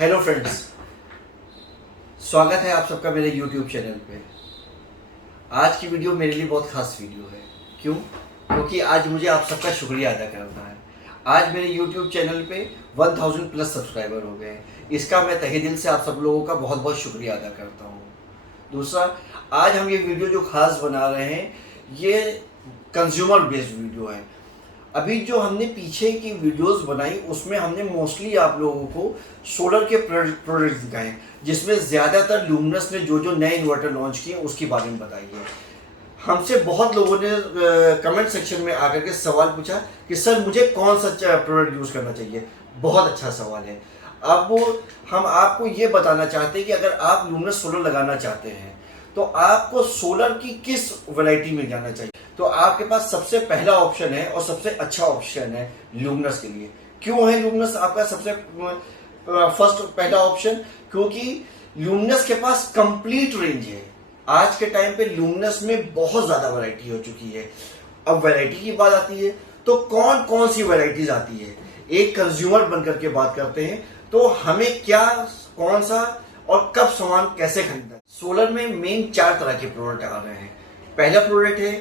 Hello friends, स्वागत है आप सबका मेरे यूट्यूब चैनल पे। आज की वीडियो मेरे लिए बहुत खास वीडियो है। क्यों? क्योंकि आज मुझे आप सबका शुक्रिया अदा करना है। आज मेरे यूट्यूब चैनल पे 1000 प्लस सब्सक्राइबर हो गए। इसका मैं तहे दिल से आप सब लोगों का बहुत बहुत शुक्रिया अदा करता हूँ। दूसरा, आज हम ये वीडियो जो खास बना रहे हैं, ये कंज्यूमर बेस्ड वीडियो है। अभी जो हमने पीछे की वीडियोस बनाई उसमें हमने मोस्टली आप लोगों को सोलर के प्रोडक्ट दिखाए, जिसमें ज़्यादातर लुमिनस ने जो जो नए इन्वर्टर लॉन्च किए उसके बारे में बताई है। हमसे बहुत लोगों ने कमेंट सेक्शन में आकर के सवाल पूछा कि सर मुझे कौन सा प्रोडक्ट यूज़ करना चाहिए। बहुत अच्छा सवाल है। अब हम आपको ये बताना चाहते हैं कि अगर आप लुमिनस सोलर लगाना चाहते हैं तो आपको सोलर की किस वैरायटी में जाना चाहिए। तो आपके पास सबसे पहला ऑप्शन है और सबसे अच्छा ऑप्शन है लुमिनस के लिए। क्यों है लुमिनस आपका सबसे फर्स्ट पहला ऑप्शन? क्योंकि लुमिनस के पास कंप्लीट रेंज है। आज के टाइम पे लुमिनस में बहुत ज्यादा वैरायटी हो चुकी है। अब वैरायटी की बात आती है तो कौन कौन सी वैरायटीज आती है, एक कंज्यूमर बनकर के बात करते हैं तो हमें क्या, कौन सा और कब सामान कैसे खरीदना है। सोलर में मेन 4 तरह के प्रोडक्ट आ रहे हैं। पहला प्रोडक्ट है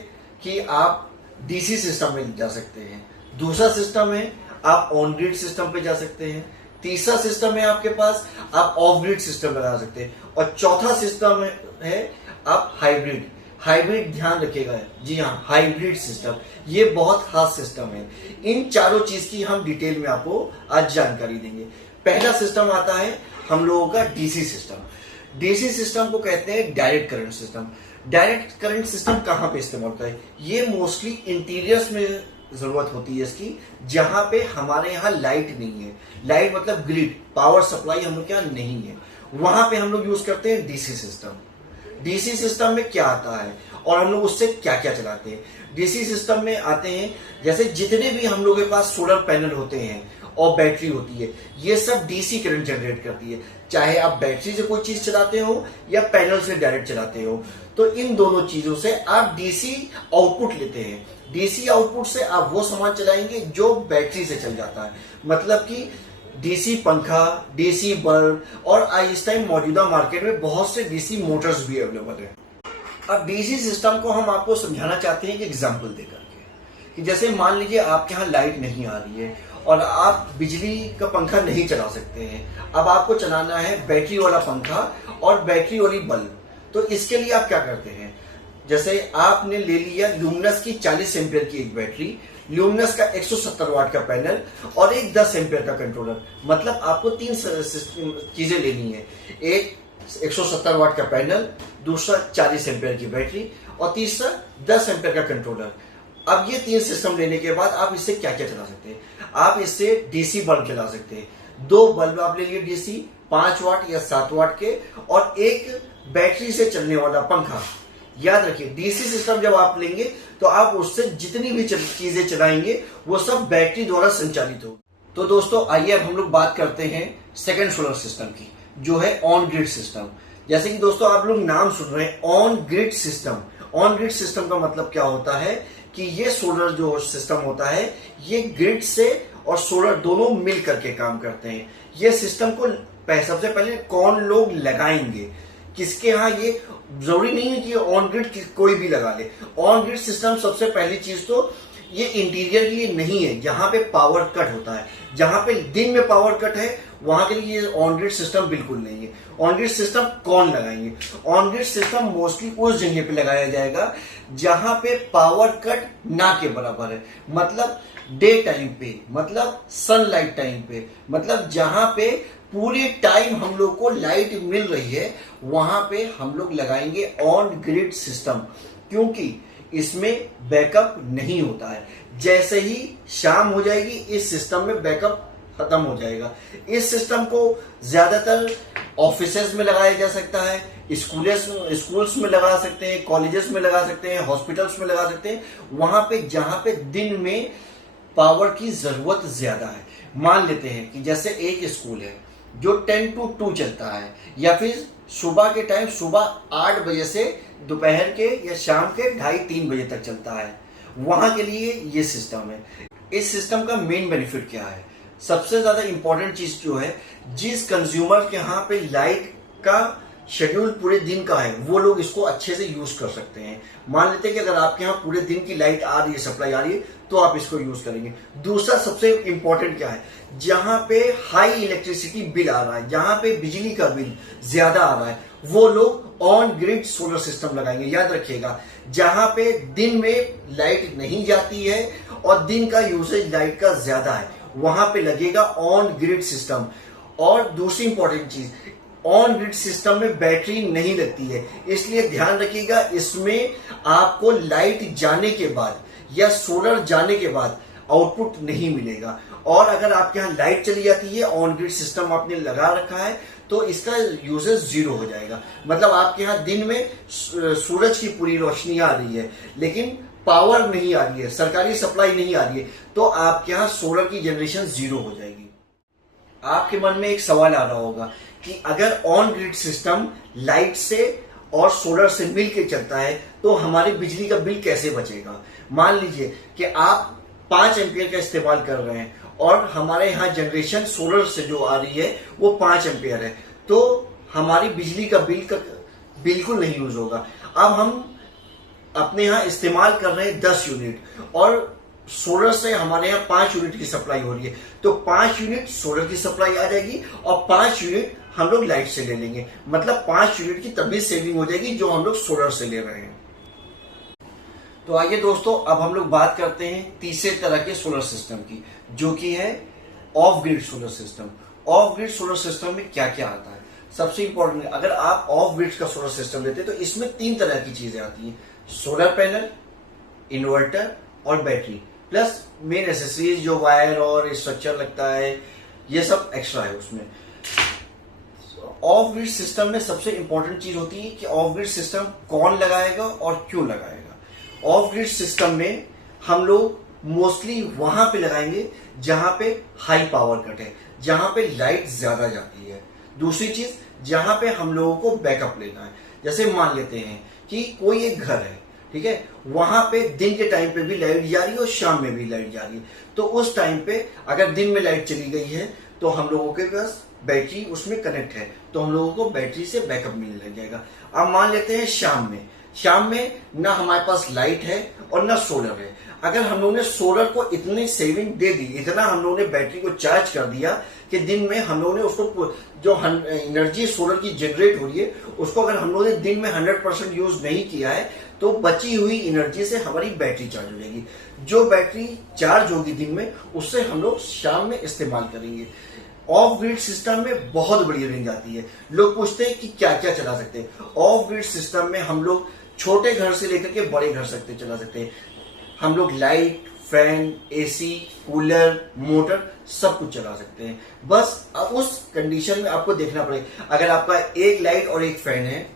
कि आप डीसी सिस्टम में जा सकते हैं। दूसरा सिस्टम है आप ऑन ग्रिड सिस्टम पे जा सकते हैं। तीसरा सिस्टम है आपके पास आप ऑफ ग्रिड सिस्टम लगा सकते हैं। और चौथा सिस्टम है आप हाइब्रिड। हाइब्रिड ध्यान रखिएगा, जी हाँ, हाइब्रिड सिस्टम ये बहुत खास सिस्टम है। इन चारों चीज की हम डिटेल में आपको आज जानकारी देंगे। पहला सिस्टम आता है हम लोगों का डीसी सिस्टम। डीसी सिस्टम को कहते हैं direct current system. Direct current system कहां पे इस्तेमाल होता है? ये मोस्टली इंटीरियर्स में जरूरत होती है इसकी, जहां पे हमारे यहाँ लाइट नहीं है। लाइट मतलब ग्रिड पावर सप्लाई हम लोग के यहाँ नहीं है, वहां पे हम लोग यूज करते हैं डीसी सिस्टम। डीसी सिस्टम में क्या आता है और हम लोग उससे क्या क्या चलाते हैं? डीसी सिस्टम में आते हैं जैसे जितने भी हम लोग के पास सोलर पैनल होते हैं और बैटरी होती है, ये सब डीसी करंट जनरेट करती है। चाहे आप बैटरी से कोई चीज चलाते हो या पैनल से डायरेक्ट चलाते हो, तो इन दोनों चीजों से आप डीसी आउटपुट लेते हैं। डीसी आउटपुट से आप वो सामान चलाएंगे जो बैटरी से चल जाता है। मतलब कि डीसी पंखा, डीसी बल्ब और इस टाइम मौजूदा मार्केट में बहुत से डीसी मोटर्स भी अवेलेबल है। अब डीसी सिस्टम को हम आपको समझाना चाहते हैं कि एग्जाम्पल देकर के, कि जैसे मान लीजिए आपके यहाँ लाइट नहीं आ रही है और आप बिजली का पंखा नहीं चला सकते हैं। अब आपको चलाना है बैटरी वाला पंखा और बैटरी वाली बल्ब। तो इसके लिए आप क्या करते हैं? जैसे आपने ले लिया लुमिनस की 40 एम्पियर की एक बैटरी, लुमिनस का 170 वाट का पैनल और एक 10 एम्पियर का कंट्रोलर। मतलब आपको 3 चीजें लेनी है। एक 170 वाट का पैनल, दूसरा 40 एम्पियर की बैटरी और तीसरा 10 एम्पियर का कंट्रोलर। अब ये 3 सिस्टम लेने के बाद आप इससे क्या क्या चला सकते हैं? आप इससे डीसी बल्ब चला सकते हैं। 2 बल्ब आप ले लिए डीसी 5 वाट या 7 वाट के, और एक बैटरी से चलने वाला पंखा। याद रखिए, डीसी सिस्टम जब आप लेंगे तो आप उससे जितनी भी चीजें चलाएंगे वो सब बैटरी द्वारा संचालित हो। तो दोस्तों आइए अब हम लोग बात करते हैं सेकेंड सोलर सिस्टम की, जो है ऑन ग्रिड सिस्टम। जैसे कि दोस्तों आप लोग नाम सुन रहे हैं on grid system. On grid system का मतलब क्या होता है कि ये सोलर जो सिस्टम होता है ये ग्रिड से और सोलर दोनों मिल करके काम करते हैं। ये सिस्टम को सबसे पहले कौन लोग लगाएंगे, किसके यहाँ, ये जरूरी नहीं है कि ऑन ग्रिड कोई भी लगा ले। ऑन ग्रिड सिस्टम सबसे पहली चीज तो ये इंटीरियर के लिए नहीं है जहां पे पावर कट होता है। जहां पे दिन में पावर कट है वहां के लिए ऑन ग्रिड सिस्टम बिल्कुल नहीं है। ऑन ग्रिड सिस्टम कौन लगाएंगे? ऑन ग्रिड सिस्टम मोस्टली उस जगह पे लगाया जाएगा जहां पे पावर कट ना के बराबर है। मतलब डे टाइम पे, मतलब सनलाइट टाइम पे, मतलब जहां पे पूरे टाइम हम लोग को लाइट मिल रही है वहां पे हम लोग लगाएंगे ऑन ग्रिड सिस्टम। क्योंकि इसमें बैकअप नहीं होता है। जैसे ही शाम हो जाएगी इस सिस्टम में बैकअप खत्म हो जाएगा। इस सिस्टम को ज्यादातर ऑफिसेज में लगाया जा सकता है, स्कूल्स में लगा सकते हैं, कॉलेजेस में लगा सकते हैं, हॉस्पिटल्स में लगा सकते हैं, वहां पे जहां पे दिन में पावर की जरूरत ज्यादा है। मान लेते हैं कि जैसे एक स्कूल है जो 10 to 2 चलता है, या फिर सुबह के टाइम सुबह 8 बजे से दोपहर के या शाम के 2:30-3 बजे तक चलता है, वहां के लिए ये सिस्टम है। इस सिस्टम का मेन बेनिफिट क्या है? सबसे ज्यादा इंपॉर्टेंट चीज जो है, जिस कंज्यूमर के यहाँ पे लाइट का शेड्यूल पूरे दिन का है, वो लोग इसको अच्छे से यूज कर सकते हैं। मान लेते हैं कि अगर आपके यहाँ पूरे दिन की लाइट आ रही है, सप्लाई आ रही है, तो आप इसको यूज करेंगे। दूसरा सबसे इंपॉर्टेंट क्या है, जहां पे हाई इलेक्ट्रिसिटी बिल आ रहा है, जहां पे बिजली का बिल ज्यादा आ रहा है, वो लोग ऑन ग्रिड सोलर सिस्टम लगाएंगे। याद रखिएगा, जहां पे दिन में लाइट नहीं जाती है और दिन का यूसेज लाइट का ज्यादा है, वहां पे लगेगा ऑन ग्रिड सिस्टम। और दूसरी इंपॉर्टेंट चीज, ऑन ग्रिड सिस्टम में बैटरी नहीं लगती है, इसलिए ध्यान रखिएगा, इसमें आपको लाइट जाने के बाद या सोलर जाने के बाद आउटपुट नहीं मिलेगा। और अगर आपके यहाँ लाइट चली जाती है, ऑन ग्रिड सिस्टम आपने लगा रखा है, तो इसका यूजेज जीरो हो जाएगा। मतलब आपके यहाँ दिन में सूरज की पूरी रोशनी आ रही है, लेकिन पावर नहीं आ रही है, सरकारी सप्लाई नहीं आ रही है, तो आपके यहाँ सोलर की जनरेशन जीरो हो जाएगी। आपके मन में एक सवाल आ रहा होगा कि अगर ऑन ग्रिड सिस्टम लाइट से और सोलर से मिलकर चलता है, तो हमारी बिजली का बिल कैसे बचेगा। मान लीजिए कि आप 5 एम्पियर का इस्तेमाल कर रहे हैं और हमारे यहाँ जनरेशन सोलर से जो आ रही है वो 5 एम्पियर है, तो हमारी बिजली का बिल बिल्कुल नहीं यूज होगा। अब हम अपने यहाँ इस्तेमाल कर रहे हैं 10 यूनिट और सोलर से हमारे यहाँ 5 यूनिट की सप्लाई हो रही है, तो 5 यूनिट सोलर की सप्लाई आ जाएगी और 5 यूनिट हम लोग लाइट से ले लेंगे। मतलब 5 यूनिट की तभी सेविंग हो जाएगी जो हम लोग सोलर से ले रहे हैं। तो आइए दोस्तों, अब हम लोग बात करते हैं तीसरे तरह के सोलर सिस्टम की, जो कि है of grid solar system. Of grid solar system में क्या क्या आता है? सबसे इंपॉर्टेंट, अगर आप ऑफ ग्रिड का सोलर सिस्टम लेते हैं तो इसमें 3 तरह की चीजें आती हैं: सोलर पैनल, इन्वर्टर और बैटरी, प्लस मेन एसेसरीज जो वायर और स्ट्रक्चर लगता है, ये सब एक्स्ट्रा है उसमें। ऑफ ग्रिड सिस्टम में सबसे इंपॉर्टेंट चीज होती है कि ऑफ ग्रिड सिस्टम कौन लगाएगा और क्यों लगाएगा। ऑफ ग्रिड सिस्टम में हम लोग मोस्टली वहां पे लगाएंगे जहां पे हाई पावर कट है, जहां पे लाइट ज्यादा जाती है। दूसरी चीज, जहां पे हम लोगों को बैकअप लेना है, जैसे मान लेते हैं कि कोई एक घर है, ठीक है, वहां पे दिन के टाइम पे भी लाइट जा रही है और शाम में भी लाइट जा रही है, तो उस टाइम पे अगर दिन में लाइट चली गई है तो हम लोगों के पास बैटरी उसमें कनेक्ट है, तो हम लोगों को बैटरी से बैकअप मिलने लग जाएगा। अब मान लेते हैं शाम में ना हमारे पास लाइट है और ना सोलर है। अगर हम लोगों ने सोलर को इतनी सेविंग दे दी, इतना हम लोगों ने बैटरी को चार्ज कर दिया कि दिन में हम लोगों ने उसको जो एनर्जी सोलर की जनरेट हो रही है, उसको अगर हम लोगों ने दिन में 100% यूज नहीं किया है, तो बची हुई एनर्जी से हमारी बैटरी चार्ज हो जाएगी। जो बैटरी चार्ज होगी दिन में, उससे हम लोग शाम में इस्तेमाल करेंगे। ऑफ ग्रिड सिस्टम में बहुत बड़ी रेंज आती है। लोग पूछते हैं कि क्या क्या चला सकते हैं। ऑफ ग्रिड सिस्टम में हम लोग छोटे घर से लेकर के बड़े घर सकते चला सकते हैं। हम लोग light, fan, AC, cooler, motor सब कुछ चला सकते हैं। बस अब उस कंडीशन में आपको देखना पड़ेगा। अगर आपका एक लाइट और एक फैन है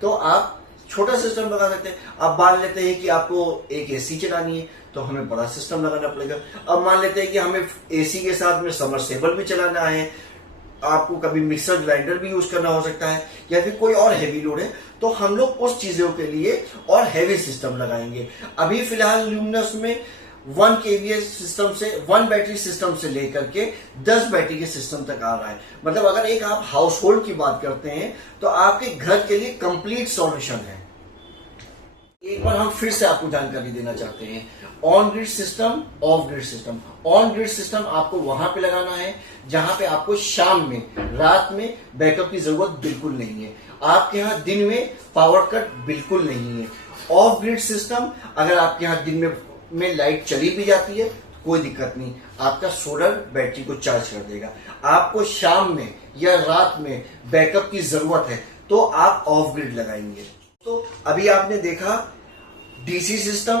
तो आप छोटा सिस्टम लगा सकते हैं। अब मान लेते हैं कि आपको एक एसी चलानी है तो हमें बड़ा सिस्टम लगाना पड़ेगा। अब मान लेते हैं कि हमें एसी के साथ में समरसेबल भी चलाना है, आपको कभी मिक्सर ग्राइंडर भी यूज करना हो सकता है, या फिर कोई और हैवी लोड है, तो हम लोग उस चीजों के लिए और हैवी सिस्टम लगाएंगे। अभी फिलहाल ल्यूमिनस में 1 kVA सिस्टम से, 1 बैटरी सिस्टम से लेकर के 10 बैटरी के सिस्टम तक आ रहा है। मतलब अगर एक आप हाउस होल्ड की बात करते हैं तो आपके घर के लिए कंप्लीट सॉल्यूशन है। एक बार हम फिर से आपको जानकारी देना चाहते हैं, on grid system, of grid system. On grid system आपको वहां पे लगाना है जहां पे आपको शाम में, रात में बैकअप की जरूरत बिल्कुल नहीं है। आपके यहाँ दिन में पावर कट बिल्कुल नहीं है। ऑफ ग्रिड सिस्टम, अगर आपके यहाँ दिन में लाइट चली भी जाती है कोई दिक्कत नहीं, आपका सोलर बैटरी को चार्ज कर देगा। आपको शाम में या रात में बैकअप की जरूरत है तो आप ऑफ ग्रिड लगाएंगे। तो अभी आपने देखा डीसी सिस्टम,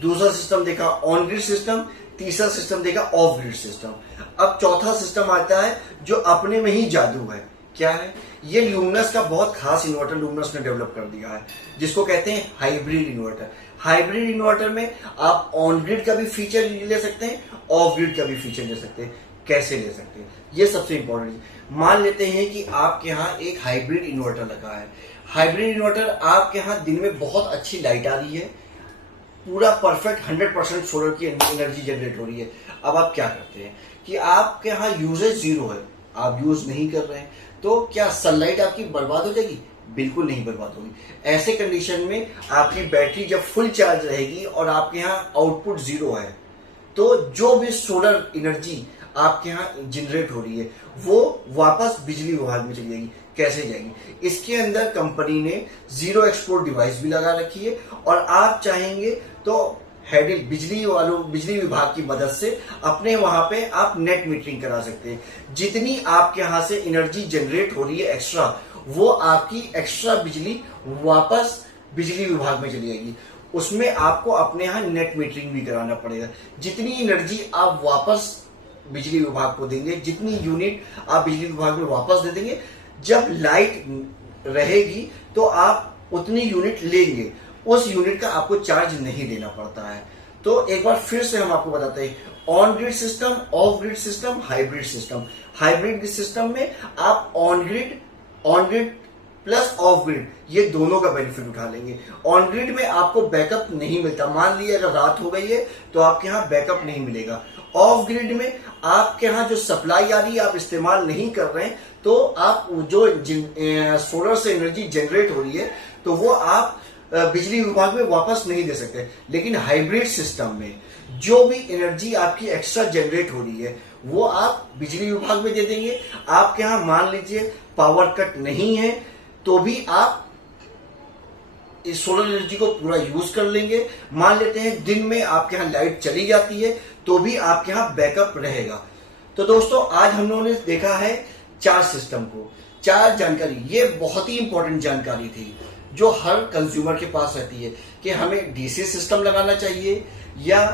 दूसरा सिस्टम देखा ऑन ग्रिड सिस्टम, तीसरा सिस्टम देखा ऑफ ग्रिड सिस्टम। अब चौथा सिस्टम आता है जो अपने में ही जादू है। क्या है ये? ल्यूमिनस का बहुत खास इन्वर्टर ल्यूमिनस ने डेवलप कर दिया है, जिसको कहते हैं हाइब्रिड इन्वर्टर। हाइब्रिड इन्वर्टर में आप ऑन ग्रिड का भी फीचर ले सकते हैं, ऑफ ग्रिड का भी फीचर ले सकते हैं। कैसे ले सकते हैं ये सबसे इंपॉर्टेंट है। मान लेते हैं कि आपके यहाँ एक हाइब्रिड इन्वर्टर लगा है। हाइब्रिड इन्वर्टर, आपके यहाँ दिन में बहुत अच्छी लाइट आ रही है पूरा परफेक्ट 100% सोलर की एनर्जी जनरेट हो रही है। अब आप क्या करते हैं कि आपके यहाँ यूजेज जीरो है, आप यूज नहीं कर रहे हैं, तो क्या सनलाइट आपकी बर्बाद हो जाएगी? बिल्कुल नहीं बर्बाद होगी। ऐसे कंडीशन में आपकी बैटरी जब फुल चार्ज रहेगी और आपके यहाँ आउटपुट जीरो है, तो जो भी सोलर एनर्जी आपके यहाँ जनरेट हो रही है वो वापस बिजली विभाग में चली जाएगी। कैसे जाएगी? इसके अंदर कंपनी ने जीरो एक्सपोर्ट डिवाइस भी लगा रखी है, और आप चाहेंगे तो हैंडल बिजली विभाग की मदद से अपने वहां पे आप नेट मीटरिंग करा सकते हैं। जितनी आपके यहाँ से एनर्जी जनरेट हो रही है एक्स्ट्रा, वो आपकी एक्स्ट्रा बिजली वापस बिजली विभाग में चली जाएगी। उसमें आपको अपने यहाँ नेट मीटरिंग भी कराना पड़ेगा। जितनी एनर्जी आप वापस बिजली विभाग को देंगे, जितनी यूनिट आप बिजली विभाग में वापस दे देंगे, जब लाइट रहेगी तो आप उतनी यूनिट लेंगे, उस यूनिट का आपको चार्ज नहीं देना पड़ता है। तो एक बार फिर से हम आपको बताते हैं, on grid system, of grid system, hybrid system. Hybrid system में आप on grid plus of grid, ये दोनों का बेनिफिट उठा लेंगे। ऑन ग्रिड में आपको बैकअप नहीं मिलता, मान लीजिए अगर रात हो गई है तो आपके यहाँ बैकअप नहीं मिलेगा। ऑफ ग्रिड में आपके यहाँ जो सप्लाई आ रही है आप इस्तेमाल नहीं कर रहे हैं, तो आप जो सोलर से एनर्जी जनरेट हो रही है तो वो आप बिजली विभाग में वापस नहीं दे सकते। लेकिन हाइब्रिड सिस्टम में जो भी एनर्जी आपकी एक्स्ट्रा जनरेट हो रही है वो आप बिजली विभाग में दे देंगे। आपके यहाँ मान लीजिए पावर कट नहीं है तो भी आप इस सोलर एनर्जी को पूरा यूज कर लेंगे। मान लेते हैं दिन में आपके यहाँ लाइट चली जाती है तो भी आपके यहाँ बैकअप रहेगा। तो दोस्तों आज हम लोगों ने देखा है 4 सिस्टम को, 4 जानकारी। ये बहुत ही इंपॉर्टेंट जानकारी थी जो हर कंज्यूमर के पास रहती है कि हमें डीसी सिस्टम लगाना चाहिए या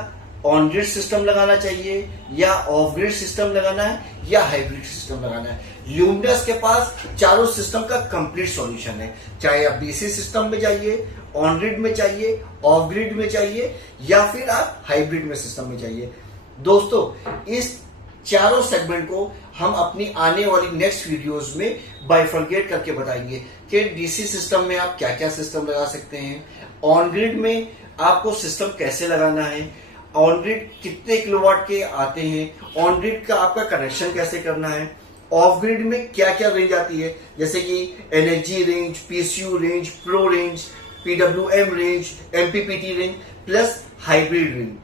ऑन ग्रिड सिस्टम लगाना चाहिए या ऑफ ग्रिड सिस्टम लगाना है या हाइब्रिड सिस्टम लगाना है। ल्यूमिनस के पास चारों सिस्टम का कंप्लीट सॉल्यूशन है। चाहे आप डीसी सिस्टम में जाइए, ऑन ग्रिड में चाहिए, ऑफ ग्रिड में चाहिए या फिर आप हाइब्रिड में सिस्टम में चाहिए। दोस्तों इस चारों सेगमेंट को हम अपनी आने वाली नेक्स्ट वीडियोस में बाइफरगेट करके बताएंगे कि डीसी सिस्टम में आप क्या क्या सिस्टम लगा सकते हैं, ऑन ग्रिड में आपको सिस्टम कैसे लगाना है, ऑन ग्रिड कितने किलोवाट के आते हैं, ऑन ग्रिड का आपका कनेक्शन कैसे करना है, ऑफ ग्रिड में क्या क्या रेंज आती है जैसे कि energy range, PCU range, pro range, PWM range, MPPT range, plus hybrid range.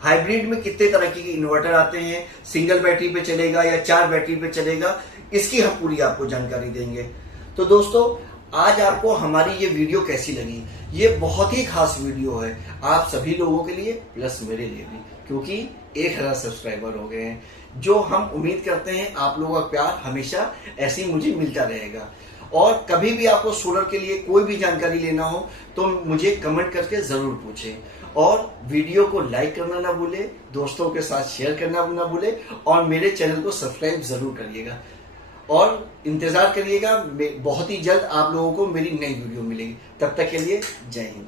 Hybrid में कितने तरह के इन्वर्टर आते हैं, सिंगल बैटरी पे चलेगा या 4 बैटरी पे चलेगा, इसकी हम पूरी आपको जानकारी देंगे। तो दोस्तों आज आपको हमारी ये वीडियो कैसी लगी? ये बहुत ही खास वीडियो है आप सभी लोगों के लिए प्लस मेरे लिए भी, क्योंकि 1000 सब्सक्राइबर हो गए हैं। जो हम उम्मीद करते हैं आप लोगों का प्यार हमेशा ऐसे ही मुझे मिलता रहेगा। और कभी भी आपको सोलर के लिए कोई भी जानकारी लेना हो तो मुझे कमेंट करके जरूर पूछें, और वीडियो को लाइक करना ना भूले, दोस्तों के साथ शेयर करना ना भूले, और मेरे चैनल को सब्सक्राइब जरूर करिएगा और इंतजार करिएगा। बहुत ही जल्द आप लोगों को मेरी नई वीडियो मिलेगी। तब तक के लिए जय हिंद।